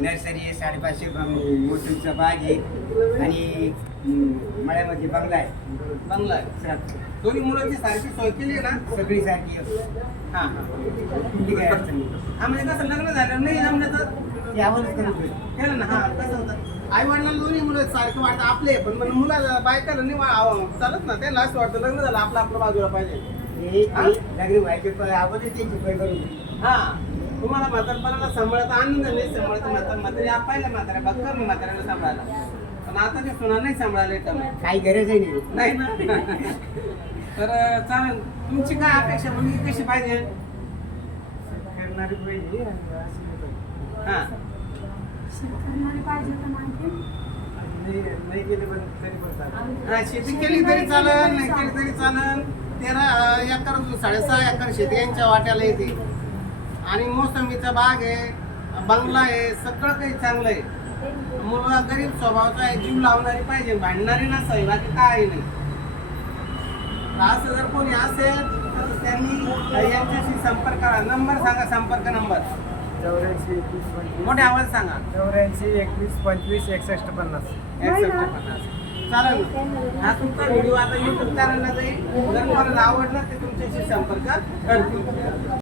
Nursery आहे साडेपाचशे मोठीचा बाग आहे. आणि मळ्यामध्ये बंगला आहे. बंगला आहे. दोन्ही मुलांची सारखी सोय केली आहे ना? सगळी सारखी. आहे. हा. हा अडचण नाही. हा म्हणजे कसं लग्न झालं नाही जमलं तर? होते. केलं ना हा कसं होतं. आई वडिलांना दोन्ही मुलं सारखं वाटतं आपले पण पण मुला बायकाला नाही चालत ना त्यांना असं वाटतं लग्न झालं आपलं आपल्या बाजूला पाहिजे. लग्न व्हायचे आवडच त्यांची सोय करून. हा. तुम्हाला म्हातारपणाला सांभाळत आनंद नाही सांभाळत म्हातार. म्हातारी पाहिलं म्हाताऱ्या बघ कमी म्हाताऱ्याला सांभाळायला. पण आता ते सुना नाही सांभाळायला येत. नाही. काही गरजही नाही. नाही ना? तर चालेल तुमची काय अपेक्षा? मुलगी कशी पाहिजे? करणारी पाहिजे नाही. हा केले पण तरी पण चालेल. शेती केली तरी चालेल नाही केली तरी चालेल तेरा एकर साडेसहा एकर शेती यांच्या वाट्याला येते. आणि मोसंबीचा बाग आहे बंगला आहे सगळं काही चांगलं आहे. मुलगा गरीब स्वभावाचा आहे जीव लावणारी पाहिजे भांडणारी नसावी बाकी काय नाही. असं जर कोणी असेल तर त्यांनी यांच्याशी संपर्क करा. नंबर सांगा संपर्क नंबर. चौऱ्याऐंशी एकवीस पंचवीस. मोठ्या आवाज सांगा. चौऱ्याऐंशी एकवीस पंचवीस एकसष्ट पन्नास. एकसष्ट पन्नास. चालेल ना? हा तुमचा व्हिडिओ आता युट्यूब चॅनलला जाईल. जर तुम्हाला आवडला ते तुमच्याशी संपर्क करतील.